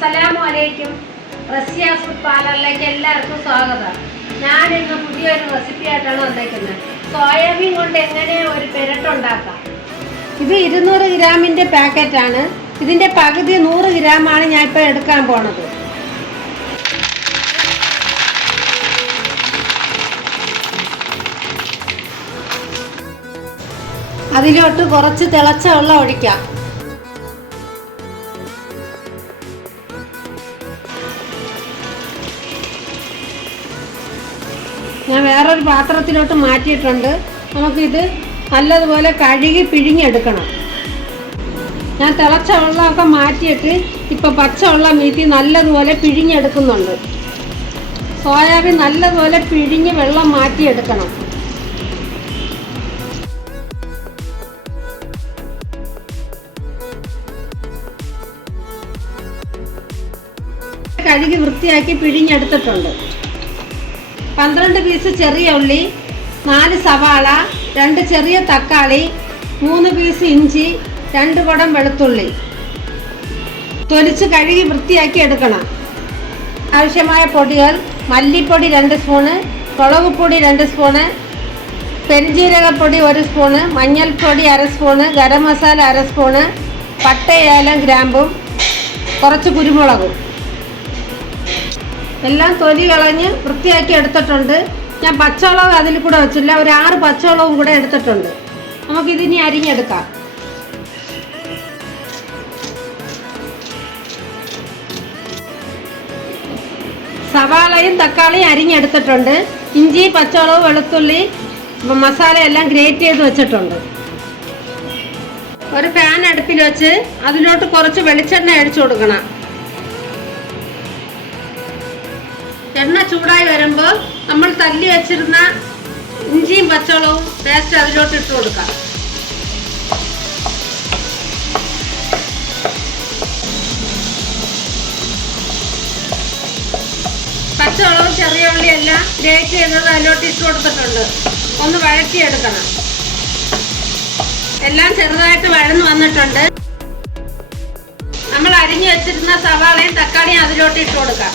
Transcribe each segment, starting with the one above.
അസ്സലാമലൈക്കും. റസിയാസ് ഫുഡ് പാർലറിലേക്ക് എല്ലാവർക്കും സ്വാഗതം. ഞാൻ ഇന്ന് പുതിയൊരു റെസിപ്പി ആയിട്ടാണ് വന്നേക്കുന്നത്. സോയാബീൻ കൊണ്ട് എങ്ങനെ ഒരു പെരട്ടുണ്ടാക്കാം. ഇത് 200 ഗ്രാമിൻ്റെ പാക്കറ്റാണ്. ഇതിൻ്റെ പകുതി 100 ഗ്രാമാണ് ഞാൻ ഇപ്പോൾ എടുക്കാൻ പോണത്. അതിലോട്ട് കുറച്ച് തിളച്ച വെള്ളം ഒഴിക്കാം. ഞാൻ വേറൊരു പാത്രത്തിലോട്ട് മാറ്റിയിട്ടുണ്ട്. നമുക്കിത് നല്ലതുപോലെ കഴുകി പിഴിഞ്ഞെടുക്കണം. ഞാൻ തിളച്ച വെള്ളമൊക്കെ മാറ്റിയിട്ട് ഇപ്പോൾ പച്ചവെള്ളം വീട്ടി നല്ലതുപോലെ പിഴിഞ്ഞെടുക്കുന്നുണ്ട്. സോയാബീൻ നല്ലതുപോലെ പിഴിഞ്ഞ് വെള്ളം മാറ്റിയെടുക്കണം. കഴുകി വൃത്തിയാക്കി പിഴിഞ്ഞെടുത്തിട്ടുണ്ട്. 12 പീസ് ചെറിയ ഉള്ളി, 4 സവാള, 2 ചെറിയ തക്കാളി, 3 പീസ് ഇഞ്ചി, 2 കുടം വെളുത്തുള്ളി തൊലിച്ച് കഴുകി വൃത്തിയാക്കി എടുക്കണം. ആവശ്യമായ പൊടികൾ: മല്ലിപ്പൊടി 2 സ്പൂണ്, മുളകുപൊടി 2 സ്പൂണ്, പെരുംജീരകപ്പൊടി 1 സ്പൂണ്, മഞ്ഞൾപ്പൊടി 1/2 സ്പൂണ്, ഗരം മസാല 1/2 സ്പൂണ്, പട്ട, ഏലം, ഗ്രാമ്പും, കുറച്ച് കുരുമുളകും എല്ലാം തൊലി കളഞ്ഞ് വൃത്തിയാക്കി എടുത്തിട്ടുണ്ട്. ഞാൻ പച്ചമുളക് അതിൽ കൂടെ വെച്ചില്ല, ഒരു 6 പച്ചമുളകും കൂടെ എടുത്തിട്ടുണ്ട്. നമുക്കിതിനി അരിഞ്ഞെടുക്കാം. സവാളയും തക്കാളിയും അരിഞ്ഞെടുത്തിട്ടുണ്ട്. ഇഞ്ചി, പച്ചമുളക്, വെളുത്തുള്ളി, മസാല എല്ലാം ഗ്രേറ്റ് ചെയ്ത് വെച്ചിട്ടുണ്ട്. ഒരു പാൻ അടുപ്പിൽ വെച്ച് അതിലോട്ട് കുറച്ച് വെളിച്ചെണ്ണ ഒഴിച്ചു കൊടുക്കണം. എണ്ണ ചൂടായി വരുമ്പോൾ നമ്മൾ തല്ലി വെച്ചിരുന്ന ഇഞ്ചിയും പച്ചമുളകും പേസ്റ്റ് അതിലോട്ട് ഇട്ട് കൊടുക്കാം. പച്ചമുളകും ചെറിയ ഉള്ളിയെല്ലാം ഗ്രേറ്റ് ചെയ്തത് അതിലോട്ട് ഇട്ട് കൊടുത്തിട്ടുണ്ട്. ഒന്ന് വഴറ്റിയെടുക്കണം. എല്ലാം ചെറുതായിട്ട് വഴന്ന് വന്നിട്ടുണ്ട്. നമ്മൾ അരിഞ്ഞു വെച്ചിരുന്ന സവാളയും തക്കാളിയും അതിലോട്ട് ഇട്ട് കൊടുക്കാം.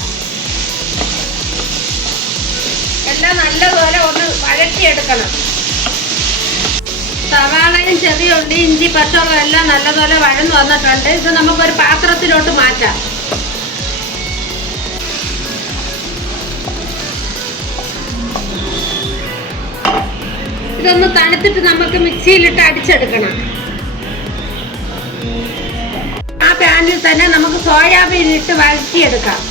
എല്ലാം നല്ലപോലെ ഒന്ന് വഴറ്റിയെടുക്കണം. സവാളയും ചെറിയ ഉള്ളി, ഇഞ്ചി, പച്ചമുളകും എല്ലാം നല്ലപോലെ വഴന്ന് വന്നിട്ടുണ്ട്. ഇത് നമുക്കൊരു പാത്രത്തിലോട്ട് മാറ്റാം. ഇതൊന്ന് തണുത്തിട്ട് നമുക്ക് മിക്സിയിലിട്ട് അടിച്ചെടുക്കണം. ആ പാനിൽ തന്നെ നമുക്ക് സോയാബീൻ ഇട്ട് വഴറ്റിയെടുക്കാം.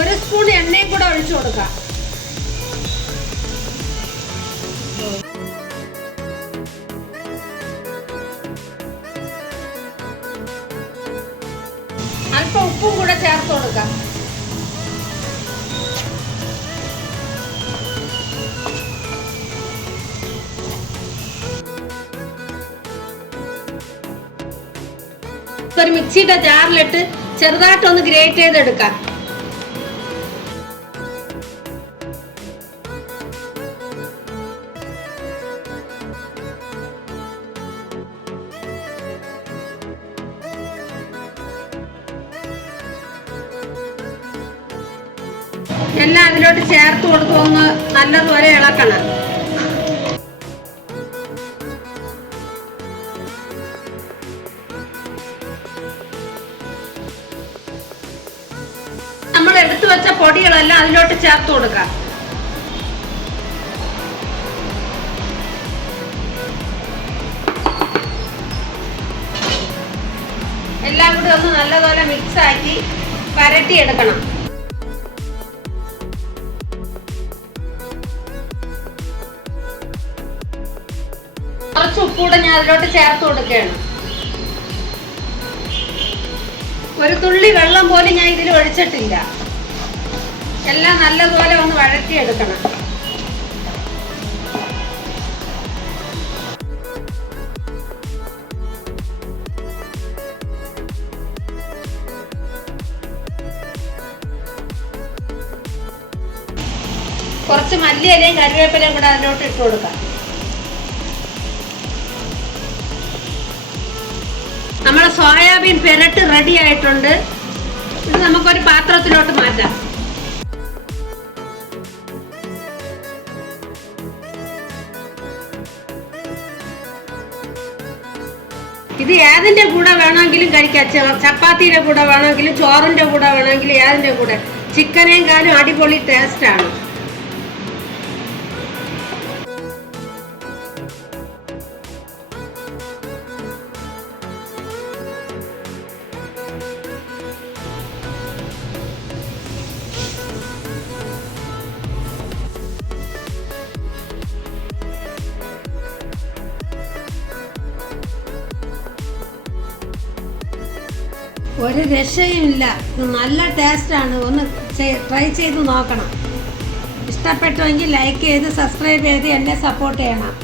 1 സ്പൂൺ എണ്ണയും കൂടെ ഒഴിച്ചു കൊടുക്കാം. അല്പം ഉപ്പും കൂടെ ചേർത്ത് കൊടുക്കാം. ഒരു മിക്സിയുടെ ജാറിലിട്ട് ചെറുതായിട്ടൊന്ന് ഗ്രേറ്റ് ചെയ്തെടുക്കാം. എല്ലാം അതിലോട്ട് ചേർത്ത് കൊടുത്ത് ഒന്ന് നല്ലതുപോലെ ഇളക്കണം. നമ്മൾ എടുത്തു വെച്ച പൊടികളെല്ലാം അതിലോട്ട് ചേർത്ത് കൊടുക്കാം. എല്ലാം കൂടി ഒന്ന് നല്ലതുപോലെ മിക്സ് ആക്കി വരട്ടിയെടുക്കണം. കുറച്ച് ഉപ്പൂടെ ഞാൻ അതിലോട്ട് ചേർത്ത് കൊടുക്കുകയാണ്. ഒരു തുള്ളി വെള്ളം പോലും ഞാൻ ഇതിൽ ഒഴിച്ചിട്ടില്ല. എല്ലാം നല്ലതുപോലെ ഒന്ന് വഴറ്റിയെടുക്കണം. കുറച്ച് മല്ലിയിലയും കറിവേപ്പിലയും കൂടെ അതിലോട്ട് ഇട്ട് കൊടുക്കാം. നമ്മുടെ സോയാബീൻ പെരട്ട് റെഡി ആയിട്ടുണ്ട്. ഇത് നമുക്കൊരു പാത്രത്തിലോട്ട് മാറ്റാം. ഇത് ഏതിൻ്റെ കൂടെ വേണമെങ്കിലും കഴിക്കാം. ചപ്പാത്തിയുടെ കൂടെ വേണമെങ്കിലും, ചോറിൻ്റെ കൂടെ വേണമെങ്കിലും, ഏതിൻ്റെ കൂടെ. ചിക്കനേക്കാളും അടിപൊളി ടേസ്റ്റാണ്. ഒരു രക്ഷയുമില്ല. ഇത് നല്ല ടേസ്റ്റാണ്. ഒന്ന് ട്രൈ ചെയ്ത് നോക്കണം. ഇഷ്ടപ്പെട്ടുവെങ്കിൽ ലൈക്ക് ചെയ്ത് സബ്സ്ക്രൈബ് ചെയ്ത് എന്നെ സപ്പോർട്ട് ചെയ്യണം.